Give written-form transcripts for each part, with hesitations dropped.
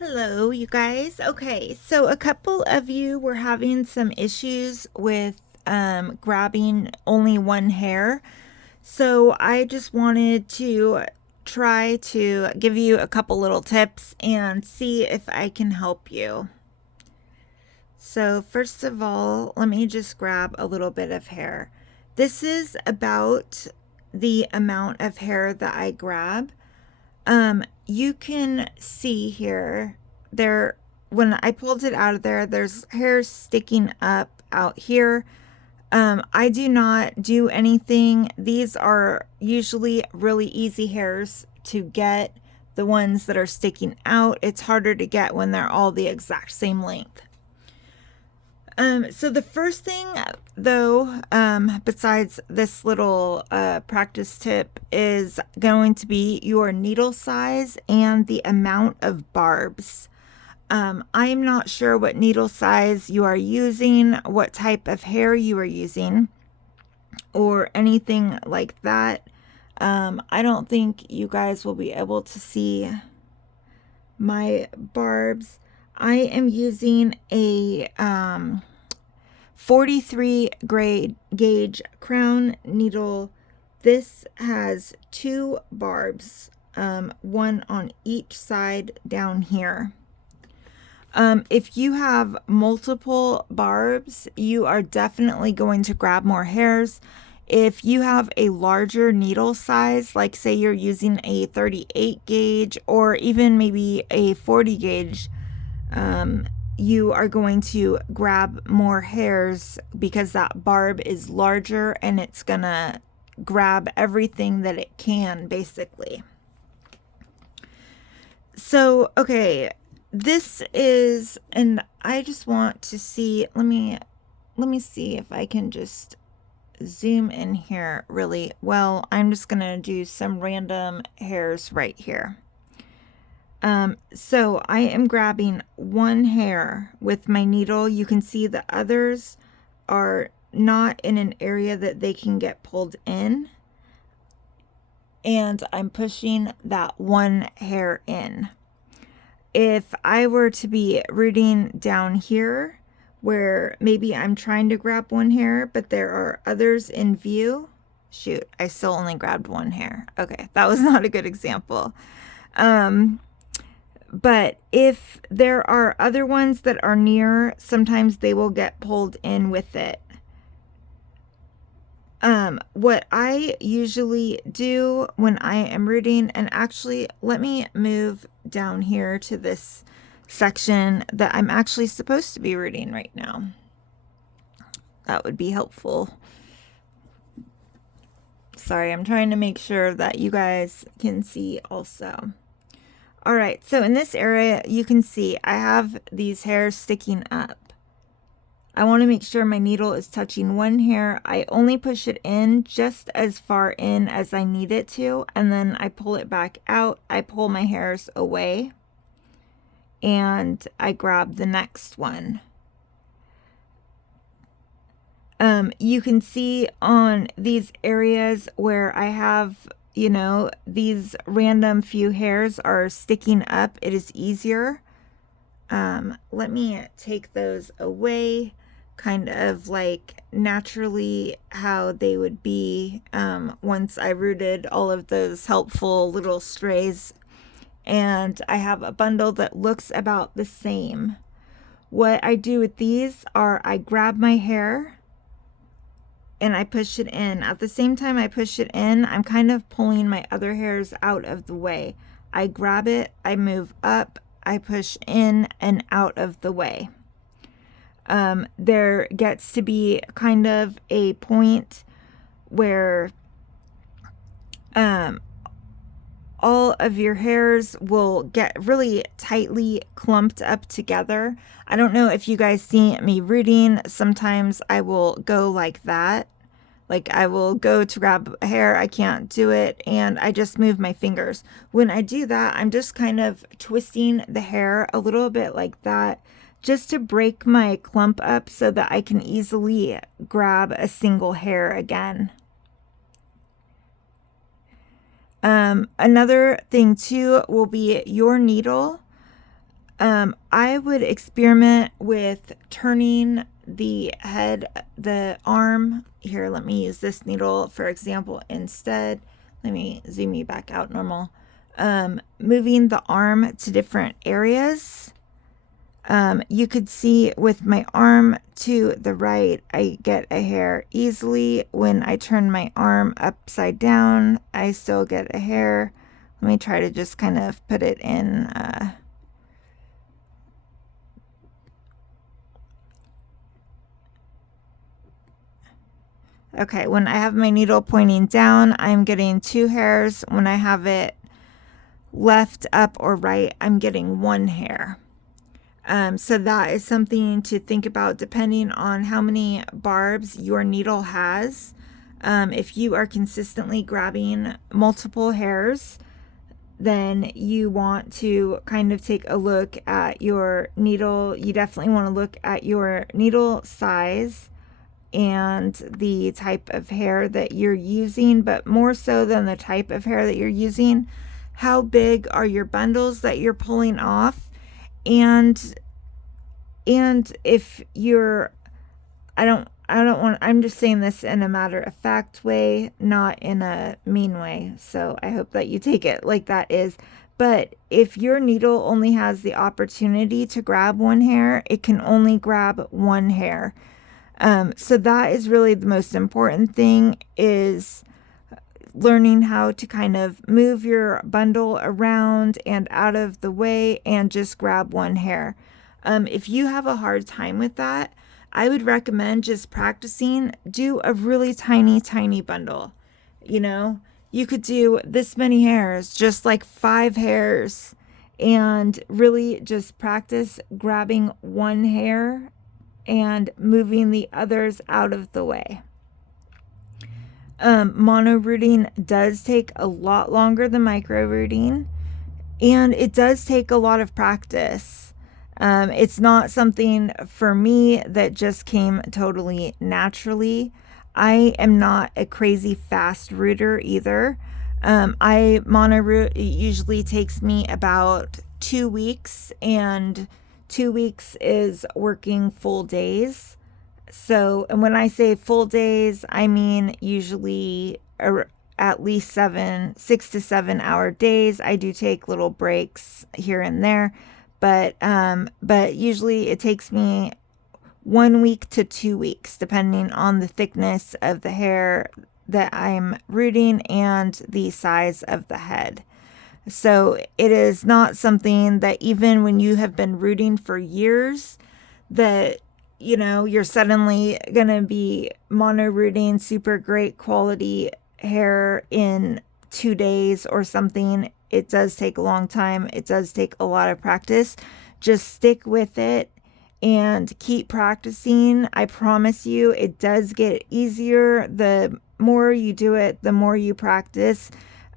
Hello, you guys. Okay, so a couple of you were having some issues with grabbing only one hair. So I just wanted to try to give you a couple little tips and see if I can help you. So, first of all, let me just grab a little bit of hair. This is about the amount of hair that I grab. You can see here, there, when I pulled it out of there, there's hair sticking up out here. I do not do anything. These are usually really easy hairs to get. The ones that are sticking out, it's harder to get when they're all the exact same length. So the first thing, though, besides this little practice tip, is going to be your needle size and the amount of barbs. I'm not sure what needle size you are using, what type of hair you are using, or anything like that. I don't think you guys will be able to see my barbs. I am using a 43 grade gauge crown needle. This has two barbs, one on each side down here. If you have multiple barbs, you are definitely going to grab more hairs. If you have a larger needle size, like say you're using a 38 gauge or even maybe a 40 gauge, you are going to grab more hairs because that barb is larger and it's gonna grab everything that it can, basically. So, okay, this is, and I just want to see, let me see if I can just zoom in here really well. I'm just gonna do some random hairs right here. So I am grabbing one hair with my needle. You can see the others are not in an area that they can get pulled in. And I'm pushing that one hair in. If I were to be rooting down here, where maybe I'm trying to grab one hair, but there are others in view. Shoot, I still only grabbed one hair. Okay, that was not a good example. But if there are other ones that are near, sometimes they will get pulled in with it. What I usually do when I am rooting, and actually let me move down here to this section that I'm actually supposed to be rooting right now. That would be helpful. Sorry, I'm trying to make sure that you guys can see also. All right, so in this area, you can see I have these hairs sticking up. I want to make sure my needle is touching one hair. I only push it in just as far in as I need it to, and then I pull it back out. I pull my hairs away, and I grab the next one. You can see on these areas where I have, you know, these random few hairs are sticking up, it is easier. Let me take those away, kind of like naturally how they would be once I rooted all of those helpful little strays. And I have a bundle that looks about the same. What I do with these are I grab my hair and I push it in. At the same time I push it in, I'm kind of pulling my other hairs out of the way. I grab it, I move up, I push in and out of the way. There gets to be kind of a point where all of your hairs will get really tightly clumped up together. I don't know if you guys see me rooting. Sometimes I will go like that. Like I will go to grab a hair, I can't do it, and I just move my fingers. When I do that, I'm just kind of twisting the hair a little bit like that, just to break my clump up so that I can easily grab a single hair again. Another thing too will be your needle. I would experiment with turning the head, the arm. Here, let me use this needle for example instead. Let me zoom you back out normal. Moving the arm to different areas. You could see with my arm to the right, I get a hair easily. When I turn my arm upside down, I still get a hair. Let me try to just kind of put it in. Okay, when I have my needle pointing down, I'm getting 2 hairs. When I have it left, up, or right, I'm getting 1 hair. So that is something to think about depending on how many barbs your needle has. If you are consistently grabbing multiple hairs, then you want to kind of take a look at your needle. You definitely want to look at your needle size and the type of hair that you're using, but more so than the type of hair that you're using, how big are your bundles that you're pulling off? And if you're, I don't want, I'm just saying this in a matter of fact way, not in a mean way. So I hope that you take it like that is. But if your needle only has the opportunity to grab 1 hair, it can only grab 1 hair. So that is really the most important thing, is learning how to kind of move your bundle around and out of the way and just grab 1 hair. If you have a hard time with that, I would recommend just practicing. Do a really tiny bundle. You know, you could do this many hairs, just like 5 hairs, and really just practice grabbing 1 hair and moving the others out of the way. Mono rooting does take a lot longer than micro rooting, and it does take a lot of practice. It's not something for me that just came totally naturally. I am not a crazy fast rooter either. I mono root, it usually takes me about 2 weeks, and 2 weeks is working full days. So, and when I say full days, I mean usually at least 6 to 7 hour days. I do take little breaks here and there, but usually it takes me 1 week to 2 weeks, depending on the thickness of the hair that I'm rooting and the size of the head. So it is not something that even when you have been rooting for years, that you're suddenly going to be mono rooting super great quality hair in 2 days or something. It does take a long time. It does take a lot of practice. Just stick with it and keep practicing. I promise you, it does get easier. The more you do it, the more you practice.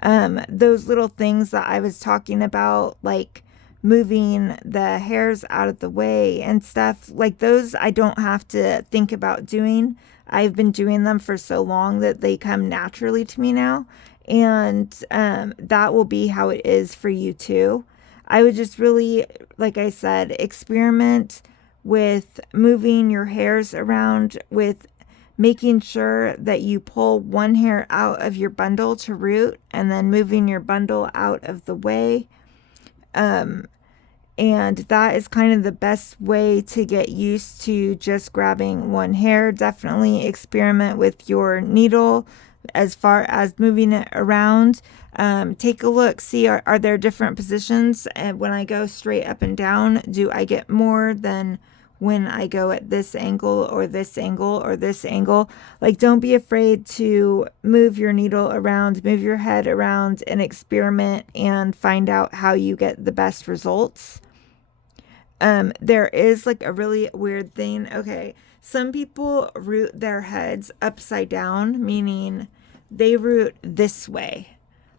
Those little things that I was talking about, like moving the hairs out of the way and stuff like those, I don't have to think about doing. I've been doing them for so long that they come naturally to me now, and that will be how it is for you too. I would just really, like I said, experiment with moving your hairs around, with making sure that you pull 1 hair out of your bundle to root, and then moving your bundle out of the way. And that is kind of the best way to get used to just grabbing 1 hair. Definitely experiment with your needle as far as moving it around. Take a look, see are there different positions, and when I go straight up and down, do I get more than when I go at this angle or this angle or this angle? Like, don't be afraid to move your needle around, move your head around, and experiment and find out how you get the best results. There is like a really weird thing. Okay, some people root their heads upside down, meaning they root this way.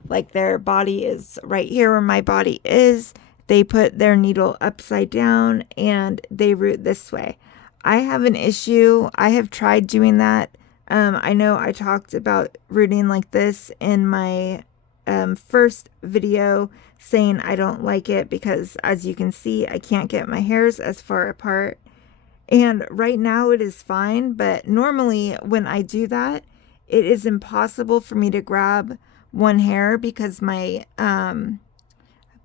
Like their body is right here where my body is. They put their needle upside down and they root this way. I have an issue. I have tried doing that. I know I talked about rooting like this in my first video. saying I don't like it because, as you can see, I can't get my hairs as far apart. And right now it is fine, but normally when I do that, it is impossible for me to grab one hair because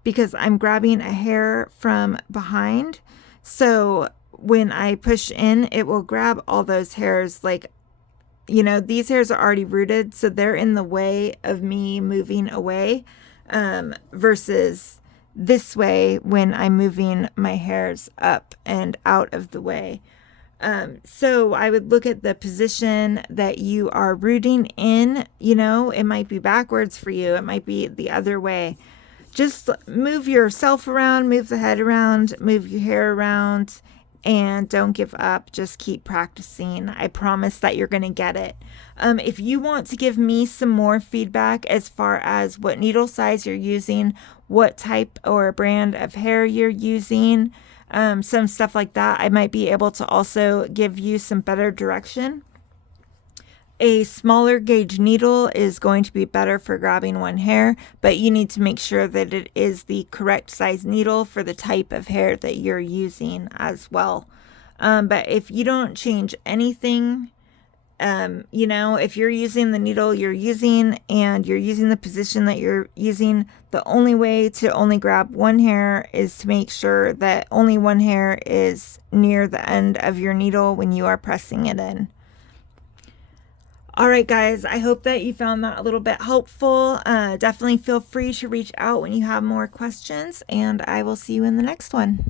because I'm grabbing a hair from behind. So when I push in, it will grab all those hairs. Like, these hairs are already rooted, so they're in the way of me moving away, versus this way when I'm moving my hairs up and out of the way. So I would look at the position that you are rooting in. It might be backwards for you. It might be the other way. Just move yourself around, move the head around, move your hair around, and don't give up. Just keep practicing. I promise that you're going to get it. If you want to give me some more feedback as far as what needle size you're using, what type or brand of hair you're using, some stuff like that, I might be able to also give you some better direction. A smaller gauge needle is going to be better for grabbing one hair, but you need to make sure that it is the correct size needle for the type of hair that you're using as well. But if you don't change anything, if you're using the needle you're using and you're using the position that you're using, the only way to only grab one hair is to make sure that only one hair is near the end of your needle when you are pressing it in. All right, guys, I hope that you found that a little bit helpful. Definitely feel free to reach out when you have more questions, and I will see you in the next one.